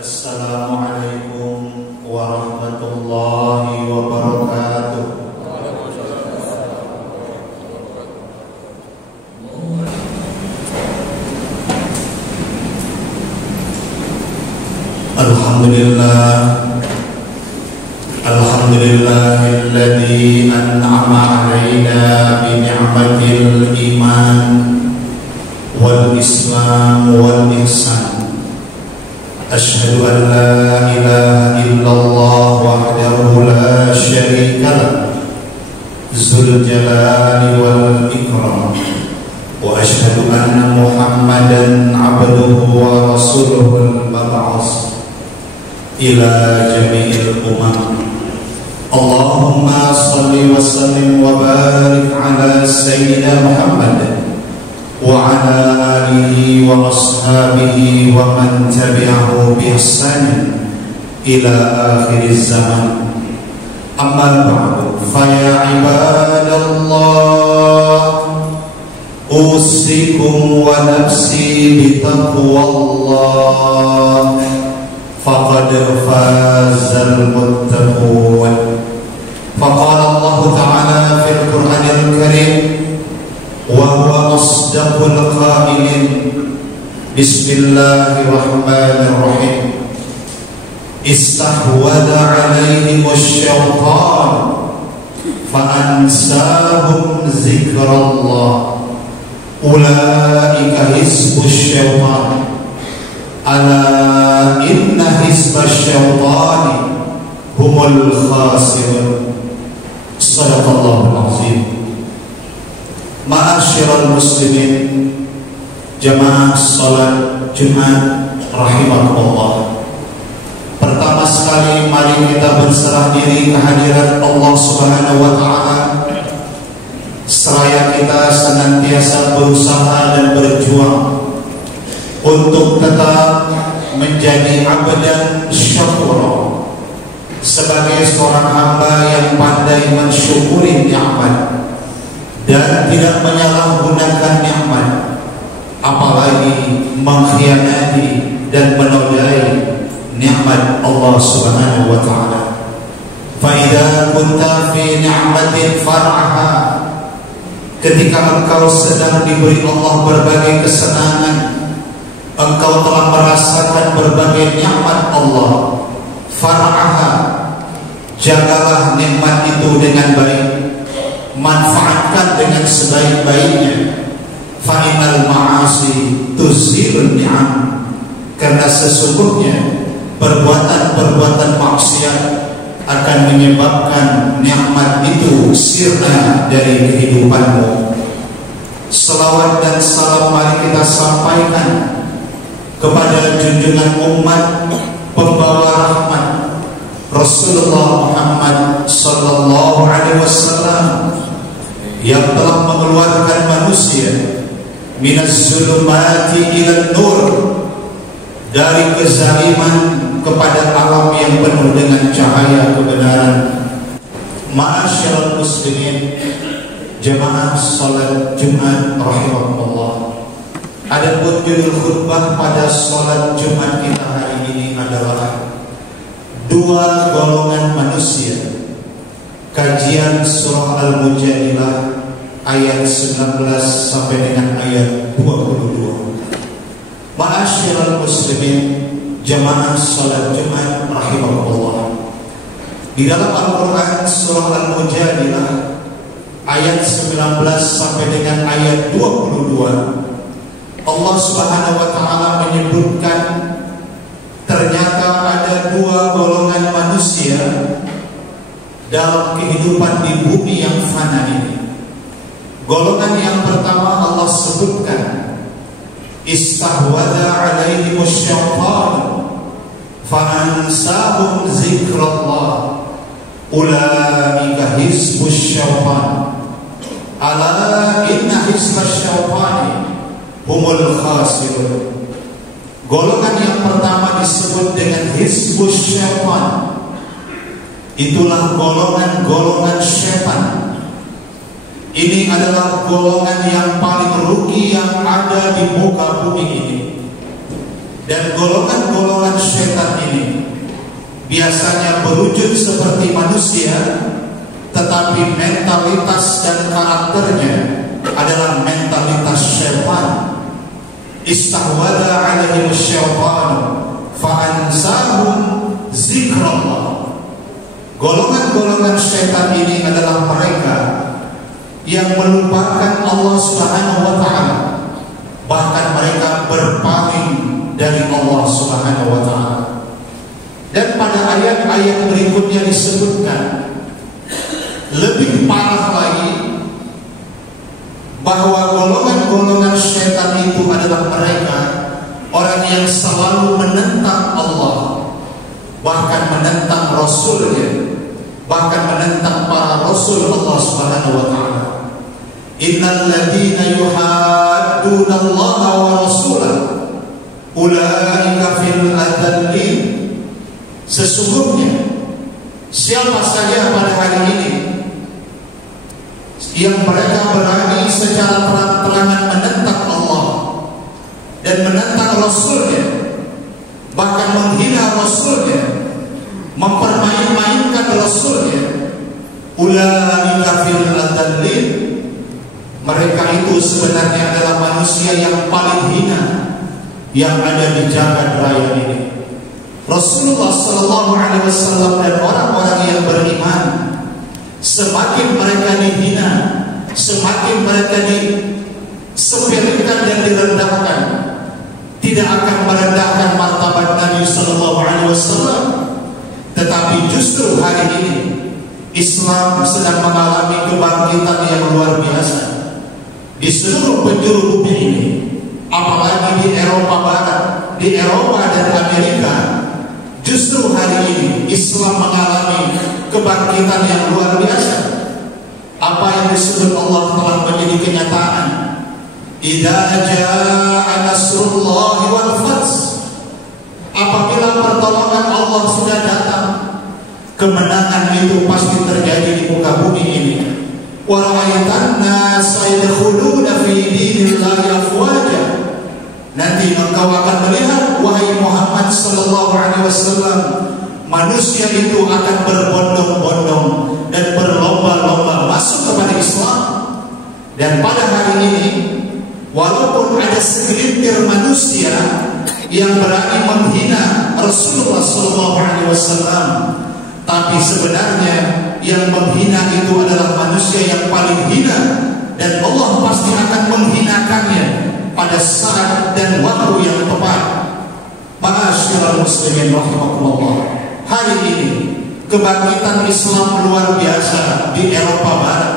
Assalamualaikum warahmatullahi wabarakatuh. Alhamdulillahilladzi an'ama 'alaina bi ni'matil iman wal islam wal ihsan. Asyhadu an la ilaha illallah wahdahu la syarika lah dzul jalali wal ikram wa asyhadu anna Muhammadan 'abduhu wa rasuluhul mab'uts ila jami'il umam. Allahumma shalli wa sallim wa barik ala sayyidina Muhammad wa ala alihi wa ashabihi wa man tabi'ahu bi ihsan ila akhir zaman. Amma ba'du, fa ya ibadallah, usikum wa nafsi bi taqwallah, faqad fazal muttaqun. Faqala Allah Ta'ala fil Qur'anil Karim wa huwa asdaqul qailin. Bismillahirrahmanirrahim. Istahwada 'alaihim asy-syaitan fa ansahum zikrallah. Ulaika hizbus syaitan. Ala inna hizbasy syaitani humul khasirun. Shadaqallahul azim. Ma'asyiral muslimin, jamaah salat Jumat rahimakumullah. Pertama sekali mari kita berserah diri kehadirat Allah Subhanahu wa taala, seraya kita senantiasa berusaha dan berjuang untuk tetap menjadi abdan syakura, sebagai seorang hamba yang pandai mensyukuri nikmat dan tidak menyalahgunakan nikmat, apalagi mengkhianati dan menodai nikmat Allah Subhanahu wa taala. Fa idza kunta fi ni'matin far'aha, ketika engkau sedang diberi Allah berbagai kesenangan, engkau telah merasakan berbagai nikmat Allah, far'aha, jagalah nikmat itu dengan baik, manfaatkan dengan sebaik-baiknya. Fa'inal ma'asi tuzhirun ni'am, karena sesungguhnya perbuatan-perbuatan maksiat akan menyebabkan nikmat itu sirna dari kehidupanmu. Selawat dan salam mari kita sampaikan kepada junjungan umat, pembawa rahmat, Rasulullah Muhammad sallallahu alaihi wasallam, yang telah mengeluarkan manusia minaz zulumati ilan nur, dari kezaliman kepada alam yang penuh dengan cahaya kebenaran. Ma'asyiral muslimin, jamaah salat Jumat rahimakumullah. Adapun judul khutbah pada salat Jumat kita hari ini adalah dua golongan manusia. Kajian surah Al-Mujadilah ayat 19 sampai dengan ayat 22. Ma'asyiral muslimin, jamaah salat Jumat rahimakumullah. Di dalam Al-Quran surah Al-Mujadilah ayat 19 sampai dengan ayat 22, Allah Subhanahu wa taala menyebutkan ternyata ada dua golongan manusia dalam kehidupan di bumi yang fana ini. Golongan yang pertama Allah sebutkan, istahwada 'alaihimus syaitan fa ansahum zikrallah. Ulaika hizbus syaitan. Ala inna hizbasy syaitani humul khasirun. Golongan yang pertama disebut dengan hizbus syaitan. Itulah golongan-golongan syaitan. Ini adalah golongan yang paling rugi yang ada di muka bumi ini. Dan golongan-golongan syaitan ini biasanya berwujud seperti manusia, tetapi mentalitas dan karakternya adalah mentalitas syaitan. Istahwada alaihim syaitan fa'ansahum zikrallah. Golongan-golongan syaitan ini adalah mereka yang melupakan Allah Subhanahu wa ta'ala, bahkan mereka berpaling dari Allah Subhanahu wa ta'ala. Dan pada ayat-ayat berikutnya disebutkan lebih parah lagi, bahwa golongan-golongan syaitan itu adalah mereka orang yang selalu menentang Allah, bahkan menentang Rasulnya, bahkan menentang para Rasul Allah Subhanahu wa ta'ala. Innal ladzina yuhadduna Allah wa rasulahu ulaika fil adallin. Sesungguhnya siapa saja pada hari ini yang mereka berani secara terang-terangan menentang Allah dan menentang Rasulnya, bahkan menghina Rasulnya, mempermain-mainkan Rasulnya, ulaika fil adallin, mereka itu sebenarnya adalah manusia yang paling hina yang ada di jagat raya ini. Rasulullah Sallallahu Alaihi Wasallam dan orang-orang yang beriman, semakin mereka dihina, semakin mereka disepelekan dan direndahkan, tidak akan merendahkan martabat Nabi Sallallahu Alaihi Wasallam. Tetapi justru hari ini Islam sedang mengalami kebangkitan yang luar biasa di seluruh penjuru bumi ini, apalagi di Eropa Barat, di Eropa dan Amerika. Justru hari ini Islam mengalami kebangkitan yang luar biasa. Apa yang disebut Allah telah menjadi kenyataan. Idza jaa nasrullahi wal fath. Apabila pertolongan Allah sudah datang, kemenangan itu pasti terjadi di muka bumi ini. Wa ra'aitan nasa yadkhuluna fi dinillahi afwaja. Nanti engkau akan melihat, wahai Muhammad Sallallahu Alaihi Wasallam, manusia itu akan berbondong-bondong dan berlomba-lomba masuk kepada Islam. Dan pada hari ini, walaupun ada segelintir manusia yang berani menghina Rasulullah Sallallahu Alaihi Wasallam, tapi sebenarnya yang menghina itu adalah manusia yang paling hina, dan Allah pasti akan menghinakannya pada saat dan waktu yang tepat. Ma'asyiral muslimin rahimakumullah, hari ini kebangkitan Islam luar biasa di Eropa Barat.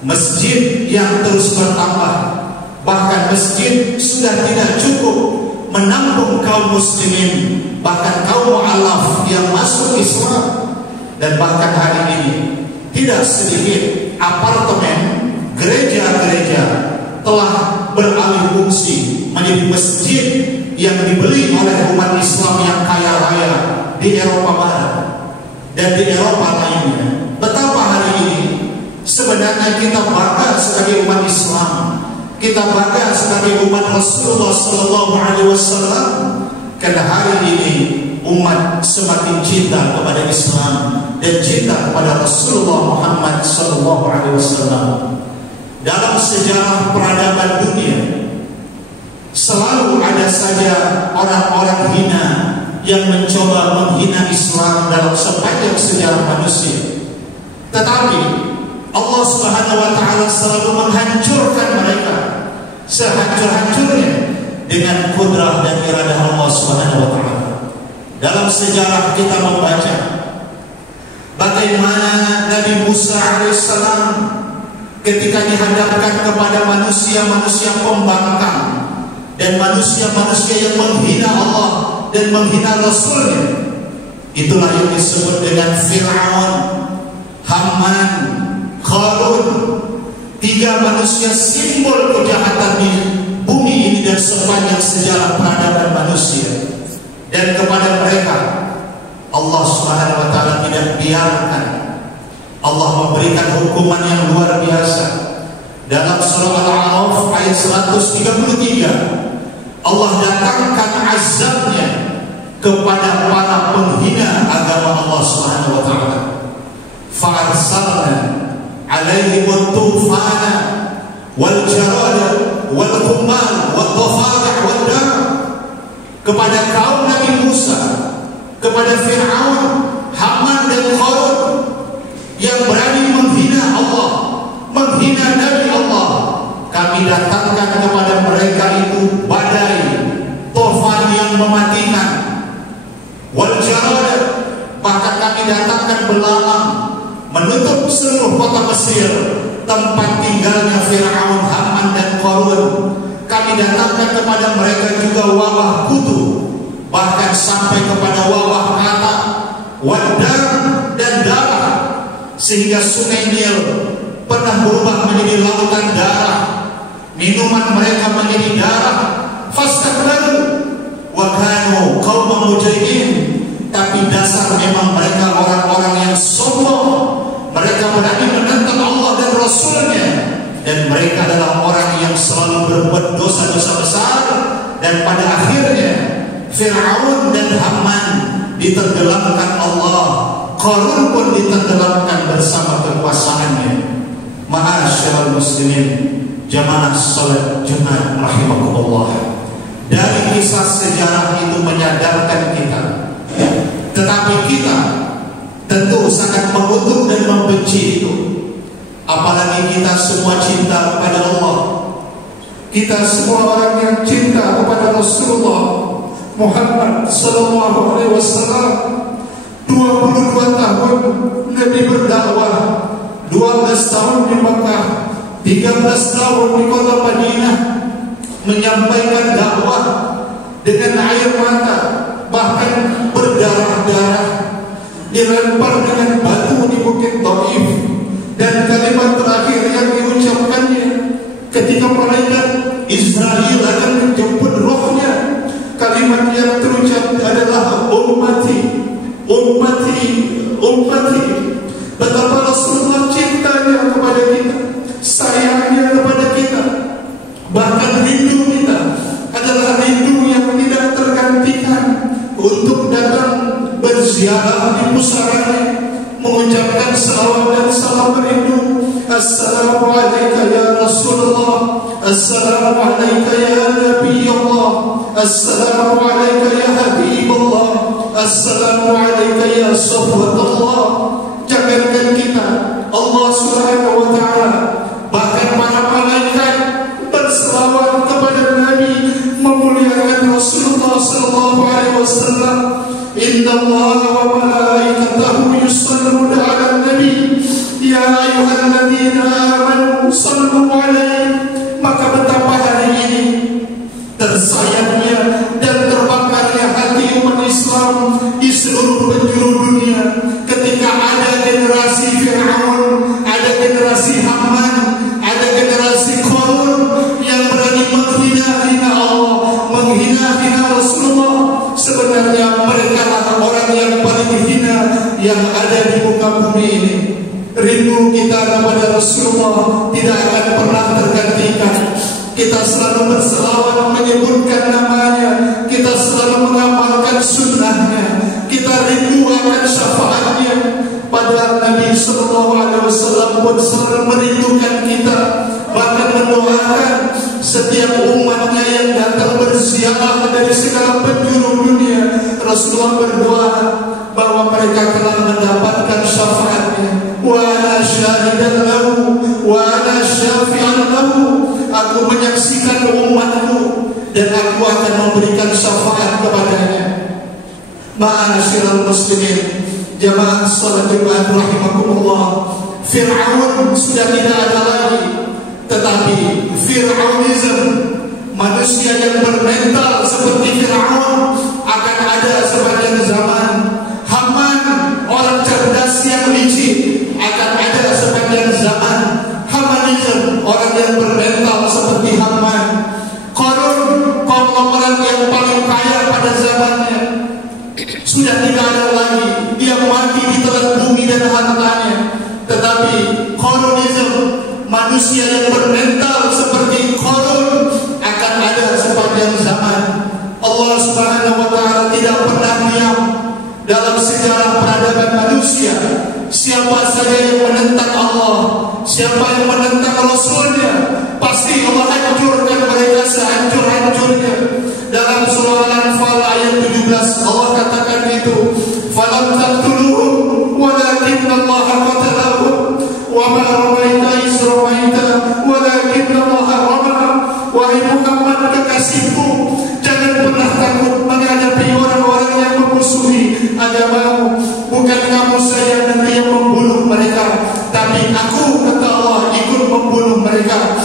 Masjid yang terus bertambah, bahkan masjid sudah tidak cukup menampung kaum muslimin, bahkan kaum mu'alaf yang masuk Islam. Dan bahkan hari ini tidak sedikit apartemen, gereja-gereja telah beralih fungsi menjadi masjid yang dibeli oleh umat Islam yang kaya raya di Eropa Barat dan di Eropa lainnya. Betapa hari ini sebenarnya kita bangga sebagai umat Islam, kita bangga sebagai umat Rasulullah Sallallahu Alaihi Wasallam, karena hari ini umat semakin cinta kepada Islam dan cinta kepada Rasulullah Muhammad Sallallahu Alaihi Wasallam. Dalam sejarah peradaban dunia selalu ada saja orang-orang hina yang mencoba menghina Islam dalam sepanjang sejarah manusia. Tetapi Allah Subhanahu wa ta'ala selalu menghancurkan mereka sehancur-hancurnya dengan kudrah dan iradah Allah Subhanahu wa ta'ala. Dalam sejarah kita membaca bagaimana Nabi Musa alaihissalam ketika dihadapkan kepada manusia-manusia pembangkang dan manusia-manusia yang menghina Allah dan menghina Rasulnya, itulah yang disebut dengan Fir'aun, Haman, Qarun, tiga manusia simbol kejahatan di bumi ini dan sepanjang sejarah peradaban manusia. Dan kepada mereka Allah Subhanahu wa ta'ala tidak biarkan, Allah memberikan hukuman yang luar biasa. Dalam surah Al-A'raf ayat 133, Allah datangkan azab kepada para penghina agama Allah Subhanahu wa taala. Fa'arsalna 'alaihim at-tufana wal jarada wal qummal wad dhafadi' wad dam. Kepada kaum Nabi Musa, kepada Fir'aun, Haman dan Qarun yang berani menghina Allah, menghina Nabi Allah, kami datangkan kepada mereka itu badai, tufan yang mematikan, wal jarad, bahkan kami datangkan belalang menutup seluruh kota Mesir, tempat tinggalnya Fir'aun, Haman dan Qarun. Kami datangkan kepada mereka juga wabah kutu, bahkan sampai kepada wabah kata, wadar dan darah, sehingga sungai Nil pernah berubah menjadi lautan darah, minuman mereka menjadi darah. Fastakbaru wa kanu qauman mujrimin, tapi dasar memang mereka orang-orang yang sombong. Mereka berani menentang Allah dan Rasulnya, dan mereka adalah orang yang selalu berbuat dosa-dosa besar. Dan pada akhirnya Fir'aun dan Haman ditenggelamkan Allah, Qarun pun ditenggelamkan bersama kekuasaannya. Ma'asyiral muslimin, jamaah salat Jumat rahimakumullah, dari kisah sejarah itu menyadarkan kita, tetapi kita tentu sangat mengutuk dan membenci itu. Apalagi kita semua cinta kepada Allah, kita semua orang yang cinta kepada Rasulullah Muhammad sallallahu alaihi wasallam. 22 tahun Nabi berdakwah, 12 tahun di Makkah, 13 tahun di kota Madinah, menyampaikan dakwah dengan air mata, bahkan berdarah-darah, dilempar dengan batu di Bukit Taif. Dan kalimat terakhir yang diucapkannya ketika malaikat Israel akan menjemput rohnya, kalimat yang terucap adalah ummati, ummati, ummati. Betapa Rasulullah cintanya kepada kita, sayangnya kepada kita, bahkan rindu kita adalah rindu yang tidak tergantikan untuk datang berziarah di pusaranya, mengucapkan salawat dan salam rindu. Assalamualaikum ya Rasulullah, Assalamualaikum ya Nabi Allah, Assalamualaikum ya Habib Allah, Assalamualaikum ya Safwat Allah. Jangankan kita, Allah Subhanahu wa ta'ala, bahkan para malaikat berselawat kepada Nabi, memuliakan Rasulullah sallallahu alaihi wasallam. Inna Allah wa malaikatahu yusalluna 'alan nabi ya ayyuhalladzina amanu sallu 'alaihi. Maka betapa hari ini tersayangnya dan terbakarnya hati umat Islam di seluruh penjuru dunia ketika ada generasi Fir'aun, ada generasi Haman, ada generasi Qarun yang berani menghina-hina Allah, menghina-hina Rasulullah. Sebenarnya mereka adalah orang yang paling hina yang ada di muka bumi ini. Rindu kita kepada Rasulullah tidak akan pernah tergantikan. Kita selalu berselawat menyebutkan namanya, kita selalu mengamalkan sunnahnya, kita rindu akan syafaatnya. Padahal Nabi sallallahu alaihi wasallam pun selalu merindukan kita, bahkan mendoakan setiap umatnya yang datang berziarah dari segala penjuru dunia. Rasulullah berdoa bahwa mereka telah mendapatkan syafaatnya. Wa ana syahidan lahu wa ana syafi'an lahu. Aku menyaksikan umatku dan aku akan memberikan syafaat kepadanya. Ma'asyiral muslimin, jamaah salat Jumat rahimakumullah, Fir'aun sudah tidak ada lagi, tetapi Fir'aunism, manusia yang bermental seperti Fir'aun, akan ada sepanjang zaman. Haman, orang cerdas yang licik, akan ada sepanjang zaman. Hamanism, orang yang bermental seperti Haman. Qarun, konglomerat yang paling kaya pada zamannya, sudah tidak ada lagi. Dia mati ditelan bumi dan hartanya. Tetapi Qarunism, manusia yang bermental seperti Qarun, akan ada sepanjang zaman. Allah Subhanahu wa ta'ala tidak pernah dalam sejarah peradaban manusia. Siapa saja yang menentang Allah, siapa yang menentang Rasulnya, pasti Allah hancurkan mereka sehancur-hancurnya. Dalam surah Al-Anfal ayat 17 Allah katakan itu, falam taqtuluhum walakinnallaha qatalahum wa ma ramaita iz ramaita walakinnallaha rama. Wahai Muhammad kekasihku, jangan pernah takut menghadapi orang-orang yang memusuhi agamamu. Bukan kamu saja nanti yang membunuh mereka, tapi aku, kata Allah, ikut membunuh mereka.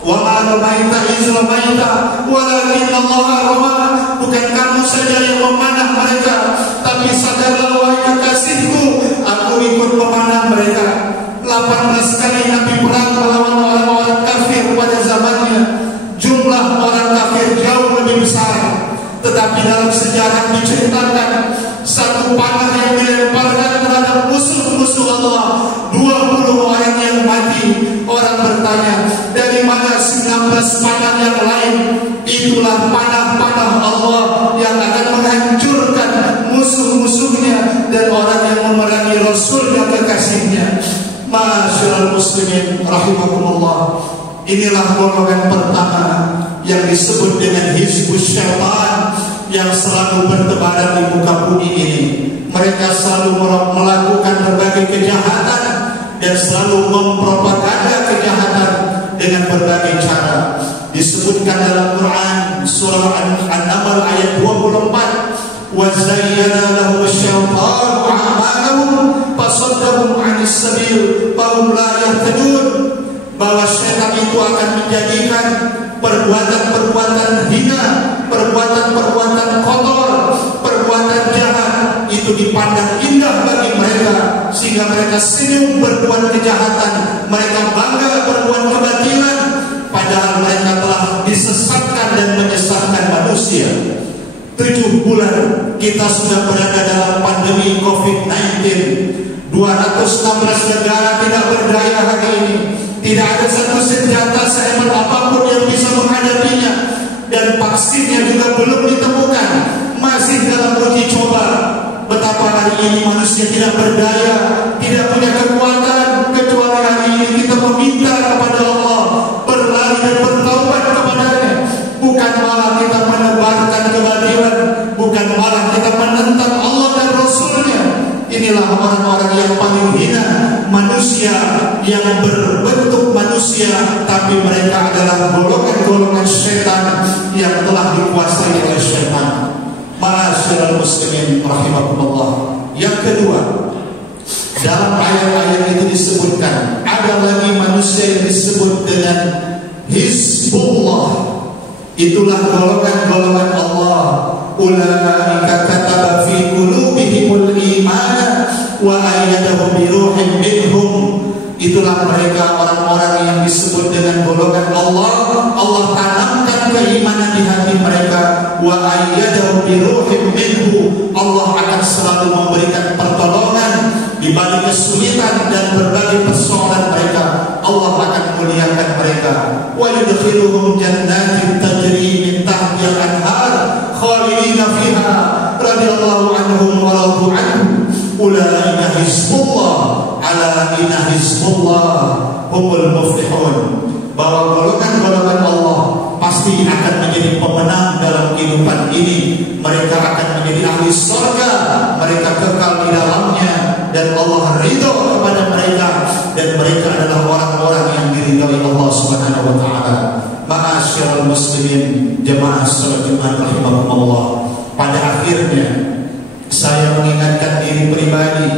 Wa ma ramaita iz ramaita walakinnallaha rama. Bukan kamu saja yang memanah mereka, tapi sadarlah wahai kekasihku, aku ikut memanah mereka. 18 kali Nabi perang melawan orang-orang kafir pada zamannya. Jumlah orang kafir jauh lebih besar, tetapi dalam sejarah diceritakan satu panah yang dilemparkan terhadap musuh-musuh Allah, 20 orang yang mati. Orang bertanya, dari mana 19 panah yang lain? Itulah panah-panah Allah yang akan menghancurkan musuh-musuhnya dan orang yang memerangi Rasulnya, kekasihnya. Ma'asyiral muslimin rahimakumullah, inilah golongan pertama yang disebut dengan Hizbus Syaitan, yang selalu bertebaran di muka bumi ini. Mereka selalu melakukan berbagai kejahatan dan selalu mempropaganda kejahatan dengan berbagai cara. Disebutkan dalam Quran surah An-Naml ayat 24, wa zayyana lahum asy-syaitanu a'malahum fasaddahum 'anis sabil fahum la yahtadun. Bahwa syaitan itu akan menjadikan perbuatan-perbuatan hina, perbuatan-perbuatan kotor, perbuatan jahat itu dipandang indah bagi mereka, sehingga mereka senyum berbuat kejahatan, mereka bangga berbuat kebatilan, padahal mereka telah disesatkan dan menyesatkan manusia. 7 bulan kita sudah berada dalam pandemi COVID-19. 216 negara tidak berdaya hari ini. Tidak ada satu senjata sehebat apapun yang bisa menghadapinya, dan vaksinnya juga belum ditemukan, masih dalam uji coba. Betapa hari ini manusia tidak berdaya, tidak punya kekuatan, kecuali hari ini kita meminta kepada Allah, berlari dan bertaubat kepadanya. Bukan malah kita menebarkan kebatilan, bukan malah kita menentang Allah dan Rasulnya. Inilah orang-orang yang paling hina, manusia yang berbentuk manusia, tapi mereka adalah golongan-golongan syaitan yang telah dikuasai oleh syaitan. Ma'asyiral muslimin rahimakumullah. Yang kedua, dalam ayat-ayat itu disebutkan ada lagi manusia yang disebut dengan Hizbullah. Itulah golongan-golongan Allah. Ulaika kataba fi qulubihimul imana wa ayyadahum bi ruhin minhum. Itulah mereka orang-orang yang disebut dengan golongan Allah. Allah tanamkan keimanan di hati mereka. Wa ayyadahum bi ruhin minhu. Allah akan selalu memberikan pertolongan di balik kesulitan dan berbagai persoalan mereka. Allah akan muliakan mereka. Wa yudkhiluhum jannatin tajri min tahtihal anhar khalidina fiha radhiyallahu anhum wa radu anhu. Ulaika hizbullah ala inna hizbullah humul muflihun. Bahwa golongan-golongan Allah pasti akan menjadi pemenang dalam kehidupan ini. Mereka akan menjadi ahli surga, mereka kekal di dalamnya, dan Allah ridho kepada mereka, dan mereka adalah orang-orang yang diridhai Allah Subhanahu wa taala. Ma'asyiral muslimin jemaah salat Jumat rahimakumullah. Pada akhirnya saya mengingatkan diri pribadi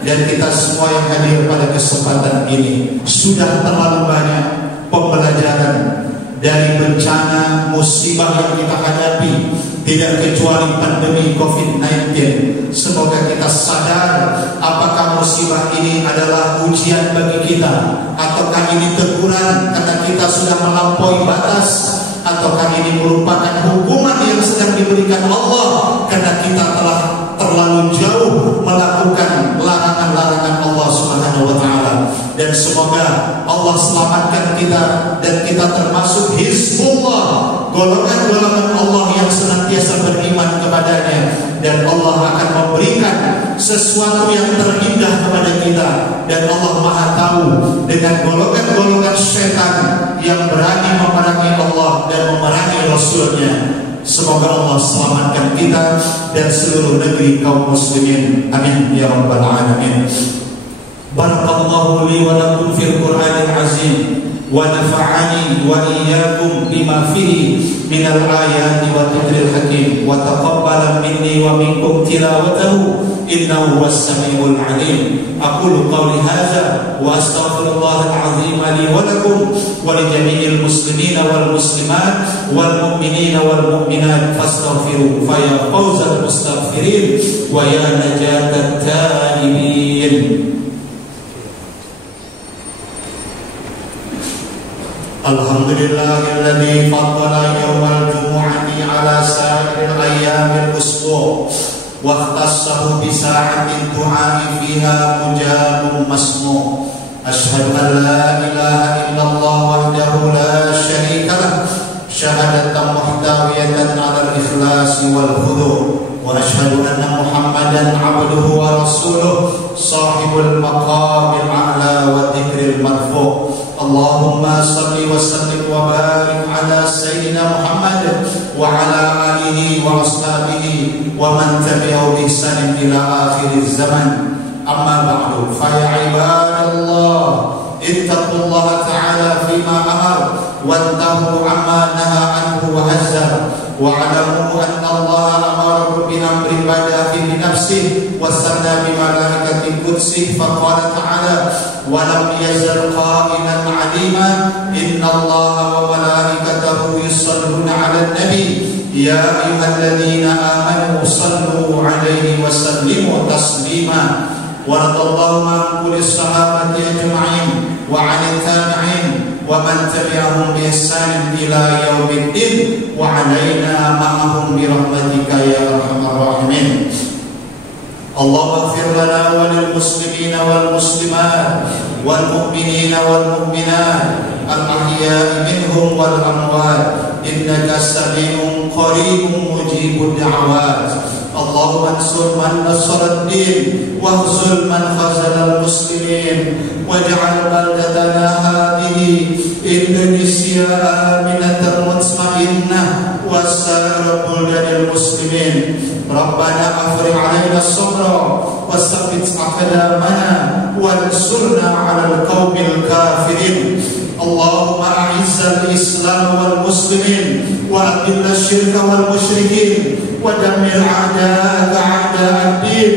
dan kita semua yang hadir pada kesempatan ini, sudah terlalu banyak pembelajaran dari bencana musibah yang kita hadapi, tidak kecuali pandemi COVID-19. Semoga kita sadar apakah musibah ini adalah ujian bagi kita, ataukah ini teguran karena kita sudah melampaui batas, ataukah ini merupakan hukuman yang sedang diberikan Allah karena kita telah terlalu jauh melakukan larangan-larangan Allah Subhanahu wa taala. Dan semoga Allah selamatkan kita dan kita termasuk Hizbullah, golongan-golongan Allah yang senantiasa beriman kepadanya, dan Allah akan memberi sesuatu yang terindah kepada kita, dan Allah Maha tahu dengan golongan-golongan setan yang berani memerangi Allah dan memerangi Rasulnya. Semoga Allah selamatkan kita dan seluruh negeri kaum muslimin. Amin ya rabbal alamin. Barakallahu li wa lakum fil Qur'anil azim wa nafa'ani wa iyyakum bima fihi minal ayati wa dzikril hakim wa taqabbala minni wa minkum tilawatahu innahu huwas samiul alim. Aqulu qawli hadza wa astaghfirullahal azim li wa lakum wa li jami'il muslimina wal muslimat wal mu'minina wal mu'minat fastaghfiru fa ya fawzal mustaghfirin wa ya najatat taibin. Alhamdulillahilladzi faddala yawmal jumu'ati ala sa'iril ayyamil usbu' wa ikhtassahu bi sa'atin du'a'i fiha mujabun masmu'. Asyhadu an la ilaha illallah wahdahu la syarika lah syahadatan muhtawiyatan 'ala al-ikhlasi wal khudu' wa asyhadu anna Muhammadan 'abduhu wa rasuluh sahibul maqamil a'la wa dzikril marfu'. Allahumma salli wa sallim wa barik ala sayyidina Muhammad wa ala alihi wa ashabihi wa man tabi'ahu bi ihsan ila akhiriz zaman. Amma ba'du, fa ya ibadallah ittaqullaha ta'ala fima amar wantahu amma naha anhu wa hazzar wa alamu anna Allah amarakum bi amrin bada fi nafsihi wa sanna bi malaikati qudsi fa qala ta'ala wa lam yazal qa'iman 'alima inna Allah wa malaikatahu yusalluna 'alan nabi ya ayyuhalladzina amanu sallu 'alaihi wa sallimu taslima. Wa radallahu an kulli sahabati ajma'in wa 'anil tabi'in wa man tabi'ahum bi ihsan ila yaumiddin wa 'alaina ma'ahum bi rahmatika ya arhamar rahimin. Allahumma ighfir lana wa lil muslimina wal muslimat wal mu'minina wal mu'minat al ahya'i minhum wal amwat innaka sami'un qaribun mujibud da'awat. Allahumma ansur man nasara ad-din wa khzul man khazala al-muslimin waj'al baldatana hadhihi Indonesia aminatan mutma'innah wa sa'ira buladil muslimin. Rabbana afrigh 'alaina as-sabra wa tsabbit aqdamana wansurna 'alal qaumil kafirin. Allahumma a'izzal Islam wal muslimin wa adhil asyirka wal musyrikin wa dammir a'da'aka a'da'ad-din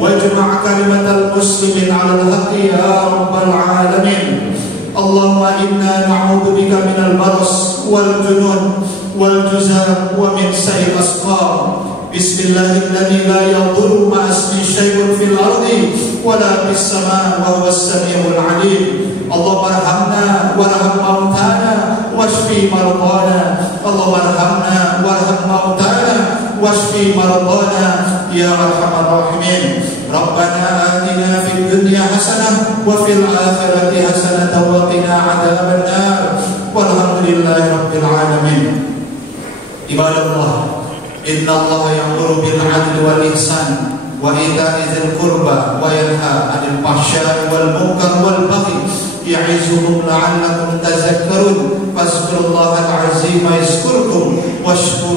wajma' kalimatal muslimin 'alal haqqi ya rabbal alamin. Allahumma inna na'udzubika minal baras wal junun wal juzam wa min sa'il asqam. Bismillahilladzi la yadurru ma'asmi syai'un fil ardi wa la fis sama' wa huwas samiul 'alim. Allahumma arhamna warham mautana washfi mardana. Allahumma arhamna warham mautana washfi mardana ya arhamar rahimin. Rabbana atina fid dunya hasanah wa fil akhirati hasanah wa qina adzaban nar. Walhamdulillahi rabbil alamin. Ibadallah, inna Allah ya'muru bil 'adli wal ihsan wa ita'i dzil qurba wa yanha 'anil fahsya'i wal munkar wal baghi ya'izukum la'allakum tadhakkarun. Fazkurullahal 'azima yazkurkum washkuru